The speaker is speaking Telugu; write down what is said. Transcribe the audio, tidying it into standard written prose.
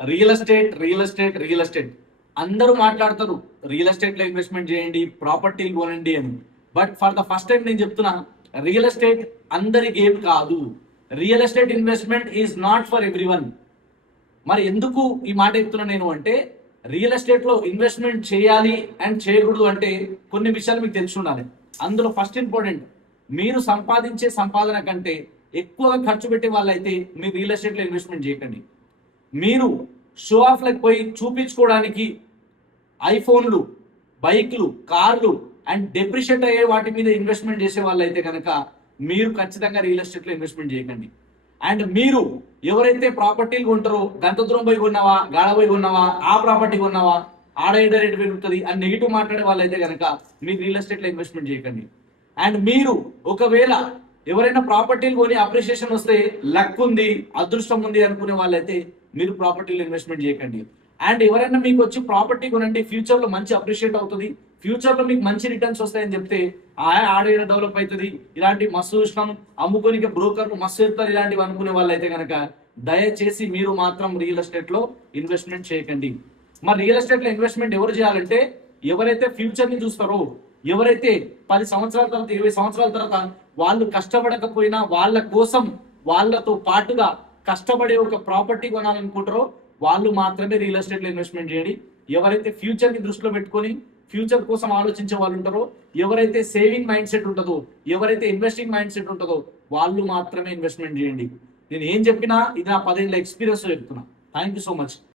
రియల్ ఎస్టేట్ అందరూ మాట్లాడతారు. రియల్ ఎస్టేట్ లో ఇన్వెస్ట్మెంట్ చేయండి, ప్రాపర్టీలు కొనండి అని. But for the first time నేను చెప్తున్నా, రియల్ ఎస్టేట్ అందరి గేమ్ కాదు. Real estate investment is not for everyone. మరి ఎందుకు ఈ మాట చెప్తున్నా నేను అంటే, రియల్ ఎస్టేట్ లో ఇన్వెస్ట్మెంట్ చేయాలి అండ్ చేయకూడదు అంటే కొన్ని విషయాలు మీకు తెలిసి ఉండాలి. అందులో ఫస్ట్ ఇంపార్టెంట్, మీరు సంపాదించే సంపాదన కంటే ఎక్కువగా ఖర్చు పెట్టే వాళ్ళైతే మీరు రియల్ ఎస్టేట్ లో ఇన్వెస్ట్మెంట్ చేయకండి. మీరు షో ఆఫ్లకు పోయి చూపించుకోవడానికి ఐఫోన్లు, బైక్లు, కార్లు అండ్ డెప్రిషియేట్ అయ్యే వాటి మీద ఇన్వెస్ట్మెంట్ చేసే వాళ్ళైతే కనుక మీరు ఖచ్చితంగా రియల్ ఎస్టేట్లో ఇన్వెస్ట్మెంట్ చేయకండి. అండ్ మీరు ఎవరైతే ప్రాపర్టీలు కొంటారో, గంత దూరం పోయి కొన్నావా, గాడ పోయి కొన్నావా, ఆ ప్రాపర్టీ కొన్నావా, ఆడ ఏడ రేటు పెరుగుతుంది అని నెగిటివ్ మాట్లాడే వాళ్ళైతే కనుక మీరు రియల్ ఎస్టేట్లో ఇన్వెస్ట్మెంట్ చేయకండి. అండ్ మీరు ఒకవేళ ఎవరైనా ప్రాపర్టీలు కొని అప్రిషియేషన్ వస్తే లక్ ఉంది, అదృష్టం ఉంది అనుకునే వాళ్ళైతే మీరు ప్రాపర్టీలో ఇన్వెస్ట్మెంట్ చేయకండి. అండ్ ఎవరైనా మీకు వచ్చి ప్రాపర్టీ కొనండి, ఫ్యూచర్ లో మంచి అప్రిషియేట్ అవుతుంది, ఫ్యూచర్ లో మీకు మంచి రిటర్న్స్ వస్తాయని చెప్తే ఆడ డెవలప్ అవుతుంది, ఇలాంటి మస్తు చూసినాం, అమ్ముకోనికి బ్రోకర్లు మస్తు చెప్తారు, ఇలాంటివి అనుకునే వాళ్ళైతే కనుక దయచేసి మీరు మాత్రం రియల్ ఎస్టేట్ లో ఇన్వెస్ట్మెంట్ చేయకండి. మరి రియల్ ఎస్టేట్ లో ఇన్వెస్ట్మెంట్ ఎవరు చేయాలంటే, ఎవరైతే ఫ్యూచర్ ని చూస్తారో, ఎవరైతే 10 సంవత్సరాల తర్వాత 20 సంవత్సరాల తర్వాత వాళ్ళు కష్టపడకపోయినా వాళ్ళ కోసం వాళ్ళతో పాటుగా కష్టపడే ఒక ప్రాపర్టీ కొనాలనుకుంటారో వాళ్ళు మాత్రమే రియల్ ఎస్టేట్ లో ఇన్వెస్ట్మెంట్ చేయండి. ఎవరైతే ఫ్యూచర్ ని దృష్టిలో పెట్టుకొని ఫ్యూచర్ కోసం ఆలోచించే వాళ్ళు ఉంటారో, ఎవరైతే సేవింగ్ మైండ్ సెట్ ఉంటుందో, ఎవరైతే ఇన్వెస్టింగ్ మైండ్ సెట్ ఉంటుందో వాళ్ళు మాత్రమే ఇన్వెస్ట్మెంట్ చేయండి. నేను ఏం చెప్పినా ఇది నా 10 ఏళ్ళ ఎక్స్పీరియన్స్ చెప్తున్నా. Thank you so much.